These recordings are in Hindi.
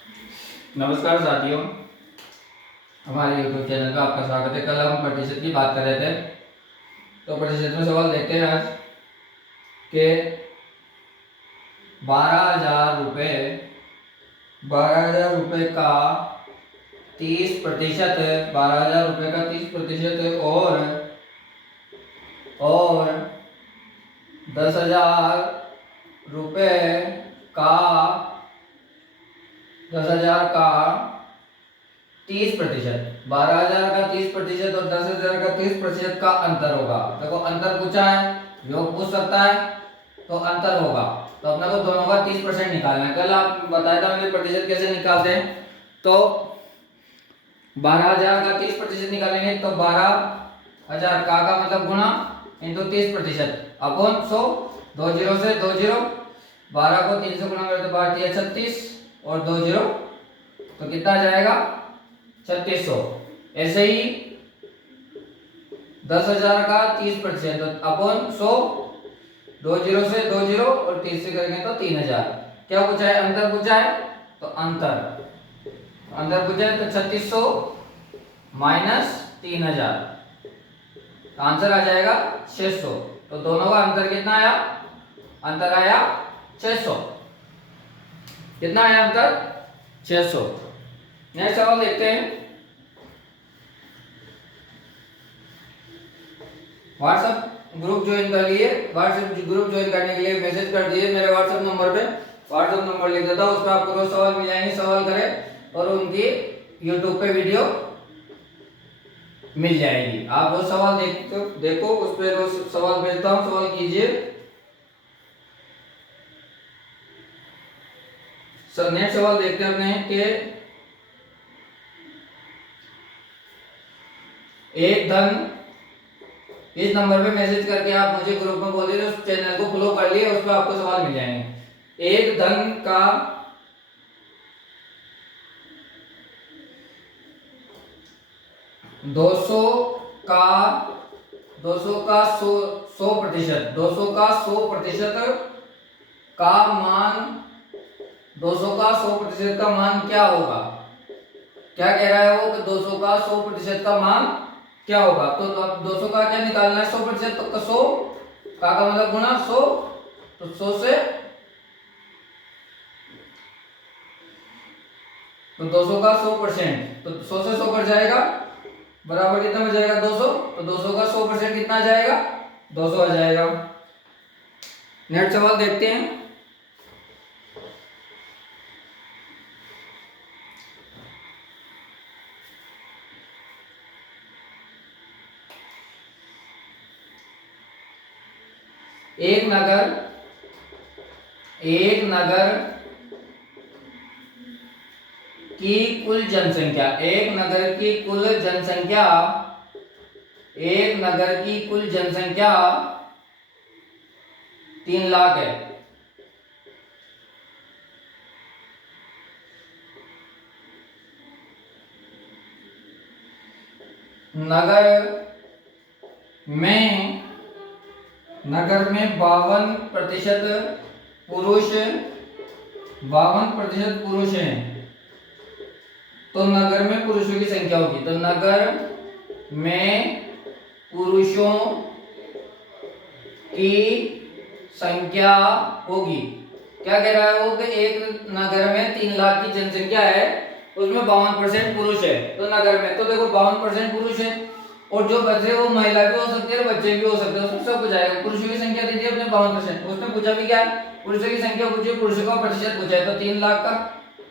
नमस्कार साथियों, हमारे YouTube चैनल पर आपका स्वागत है। कल हम प्रतिशत की बात कर रहे थे, तो प्रतिशत में सवाल देखते हैं आज के 12,000 रुपये का 30%, 12,000 रुपये का 30% और 10,000 रुपये का 10,000 का 30%, 12,000 का 30% और 10,000 का 30% का अंतर होगा। देखो अंतर पूछा है, योग पूछ सकता है, तो अंतर होगा, तो अपने को दोनों का 30% निकालना है। कल आप बताया था मैंने प्रतिशत कैसे निकालते हैं। तो 12,000 का 30% निकालेंगे तो 12,000 का मतलब गुना इंटू 30% अपन 100, 2 जीरो से 2 जीरो, 12 को 3 से गुना करें तो 12 36 और 2 जीरो, तो कितना आ जाएगा 3600। ऐसे ही 10,000 का 30% अपन 100, 2 जीरो से 2 जीरो और 30 से करेंगे तो 3,000। क्या पूछा है? अंतर पूछा है, तो अंतर पूछा है तो 3600 माइनस 3,000, आंसर आ जाएगा 600। तो दोनों का अंतर कितना आया? अंतर आया 600। कितना आया अंतर? 600। नेक्स्ट सवाल देखते हैं। व्हाट्सएप ग्रुप ज्वाइन कर लिए। व्हाट्सएप ग्रुप ज्वाइन करने के लिए मैसेज कर दिए मेरे व्हाट्सएप नंबर पे। व्हाट्सएप नंबर लिख देता हूँ, उस पर आपको रोज सवाल मिल जाएंगे, सवाल करें और उनकी यूट्यूब पे वीडियो मिल जाएगी। आप रोज सवाल देखो, उस पर रोज सवाल भेजता हूँ, सवाल कीजिए। नेक्स्ट सवाल देखते हैं अपने कि एक धन, इस नंबर पे मैसेज करके आप मुझे ग्रुप में बोल दीजिए, उस चैनल को फॉलो कर लिए, उस पर आपको सवाल मिल जाएंगे। एक धन का 200 का 100% 200 का 100% का मान 200 का 100% का मान क्या होगा? क्या कह रहा है वो कि 200 का 100% का मान क्या होगा? तो अब 200 का क्या निकालना है? 100%, तो 100 का मतलब गुना 100, तो 100 से तो 200 का 100%, तो 100 से 100 कट जाएगा, बराबर कितना हो जाएगा? 200। तो 200 का 100% कितना आ जाएगा? 200 आ जाएगा। नेक्स्ट सवाल देखते हैं। एक नगर की कुल जनसंख्या, एक नगर की कुल जनसंख्या 3 लाख है। नगर में 52% पुरुष हैं, तो नगर में पुरुषों की संख्या होगी। तो नगर में पुरुषों की संख्या होगी। क्या कह रहा है वो कि एक नगर में 3 लाख की जनसंख्या है, उसमें 52% पुरुष है। तो नगर में, तो देखो 52% पुरुष है, और जो बचे वो महिला भी हो सकती है, बच्चे भी हो सकते हैं, उसमें सब कुछ आएगा। पुरुषों की संख्या दे दी अपने 52%, उसने पूछा भी क्या है? पुरुषों की संख्या पूछी, पुरुषों का प्रतिशत पूछा है, तो 3 लाख का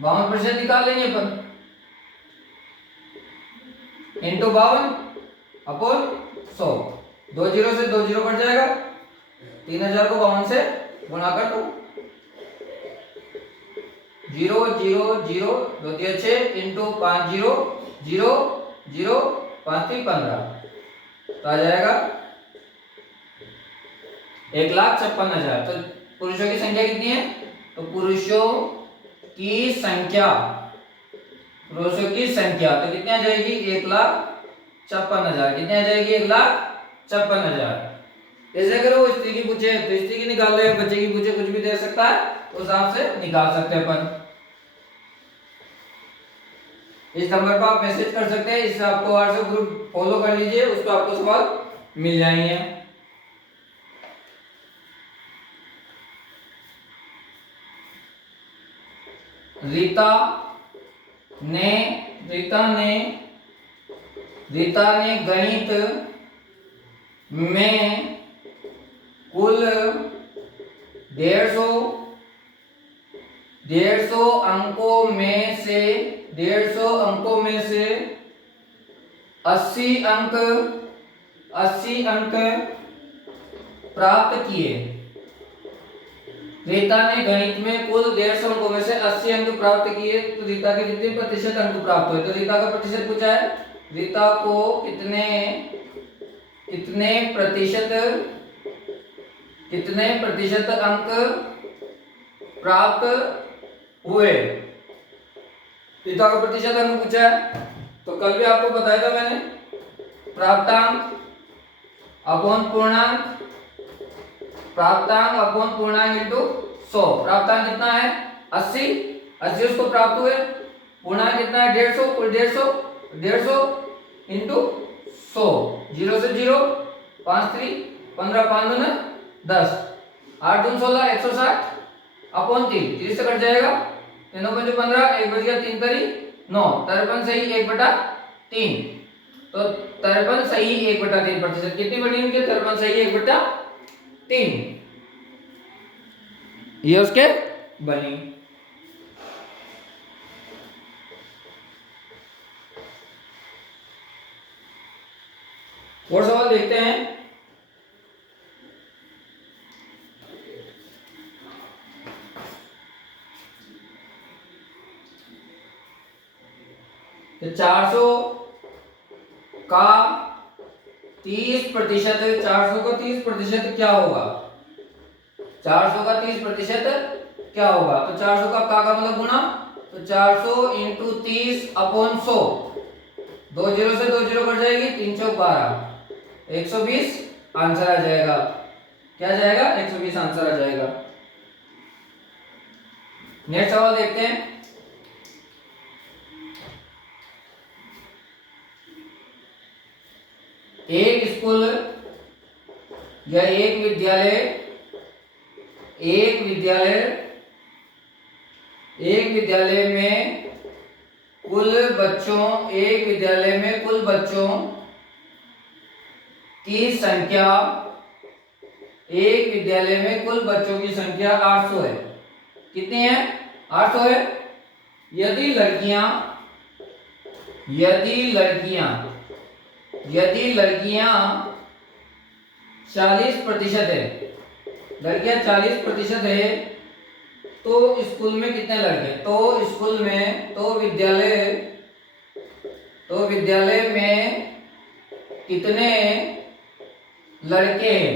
52% निकाल लेंगे अपन, इंटू 52 अपॉन 100, 2 जीरो से 2 जीरो कट जाएगा, 3,000 को 52 से गुणा कर दो, 0 0 0 2 3 6 इंटू 5 0 0 0 5 3 15, तो आ जाएगा 1,56,000। तो पुरुषों की संख्या कितनी है? तो पुरुषों की संख्या तो कितनी आ जाएगी? 1,56,000। कितनी आ जाएगी? 1,56,000। ऐसे अगर वो स्त्री की पूछे तो स्त्री की निकाल ले, बच्चे की पूछे कुछ भी दे सकता है, उस हिसाब से निकाल सकते हैं अपन। इस नंबर पर आप मैसेज कर सकते हैं, इससे आपको व्हाट्सएप ग्रुप फॉलो कर लीजिए, उस पर आपको सवाल मिल जाएंगे। रीता ने गणित में कुल 150 अंकों में से 80 अंक प्राप्त किए। रीता ने गणित में कुल 150 अंकों में से 80 अंक प्राप्त किए, तो रीता के कितने प्रतिशत अंक प्राप्त हुए? तो रीता का प्रतिशत पूछा है, रीता को कितने प्रतिशत अंक प्राप्त हुए? रीता का प्रतिशत अंक पूछा है, तो कल भी आपको बताया था मैंने, प्राप्तांक अपॉन पूर्णांक इंटू 100। प्राप्तांक कितना है? 80 उसको प्राप्त हुए। पूर्णांक कितना है? 150, कुल 150 इंटू 100। 0 से 0, 5 3 15, 5 दूनी 10, 8 दूनी 16, 160 अपॉन 3, 30 से कट जाएगा, 3 5 15, 1 बच गया, 3 तरी 9, 53 सही 1/3। तो 53 सही 1/3 प्रतिशत कितनी बनी उनकी? 53 सही 1/3, ये उसके बनी। और सवाल देखते हैं। तो 400 का 30% क्या होगा? 400 का 30% क्या होगा? तो 400 का मतलब गुना, तो 400 इंटू 30 अपॉन 100, 2 0 से 2 0 कट जाएगी, 3 चौक 12, 120 आंसर आ जाएगा। क्या जाएगा? 120 आंसर आ जाएगा। नेक्स्ट सवाल देखते हैं। एक स्कूल या एक विद्यालय में कुल बच्चों की संख्या 800 है। कितनी है? 800 है। यदि लड़कियां 40% है, लड़कियां 40% है, तो स्कूल में कितने लड़के? तो विद्यालय में कितने लड़के हैं?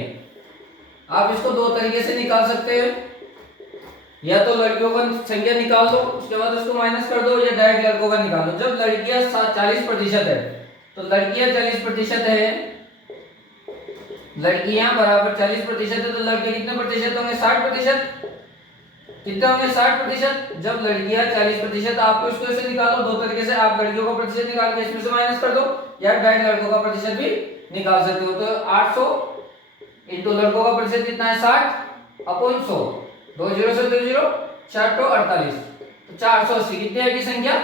आप इसको दो तरीके से निकाल सकते हैं, या तो लड़कियों का संख्या निकाल दो, उसके बाद उसको माइनस कर दो, या डायरेक्ट लड़कों का निकाल दो। जब लड़कियां 40% है, तो लड़कियां 40% है, लड़कियां बराबर 40% है, तो लड़के कितने प्रतिशत होंगे? 60%। कितने होंगे? 60%। जब लड़कियां 40%, आपको इसको ऐसे निकालो दो तरीके से, आप लड़कियों का प्रतिशत निकाल के इसमें से माइनस कर दो, या डायरेक्ट लड़कों का प्रतिशत भी निकाल सकते हो। तो 800 इंटू लड़कों का प्रतिशत कितना है? 60 अपॉन 100, 2 0 से 2 0, 4 तो 48, तो 480 कितनी आएगी संख्या?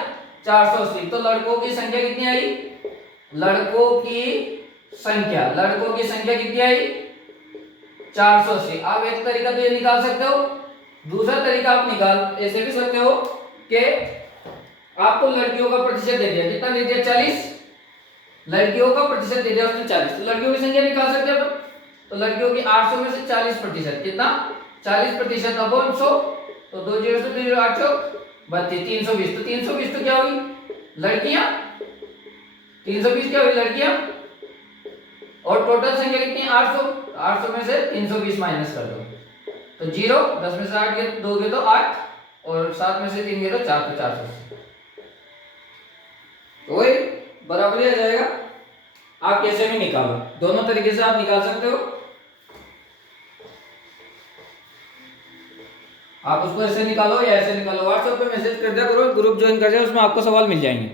480। तो लड़कों की संख्या कितनी आई? लड़कों की संख्या कितनी आई? 480। आप एक तरीका तो ये निकाल सकते हो, दूसरा तरीका आप ऐसे भी सकते हो कि आपको लड़कियों का प्रतिशत दे दिया, कितना दे दिया? 40, लड़कियों का प्रतिशत दे दिया उसने 40, तो लड़कियों की संख्या निकाल सकते हैं अपन। तो लड़कियों की 800 में से 40%, कितना? 40% अपॉन 100, तो 2 0 से 2 0, 8 32, 320। तो 320 तो क्या हुई? लड़कियां। 320 क्या हुई? लड़कियां। और टोटल संख्या कितनी है? 800। 800 में से 320 माइनस कर दो, तो 0, 10 में से 8 गए, 2 गए तो 8, और 7 में से 3 गए तो 4, तो 480। तो वही बराबरी आ जाएगा। आप कैसे भी निकालो, दोनों तरीके से आप निकाल सकते हो। आप उसको ऐसे निकालो या ऐसे निकालो। व्हाट्सएप पे मैसेज कर दिया करो, ग्रुप ज्वाइन कर दिया, उसमें आपको सवाल मिल जाएंगे।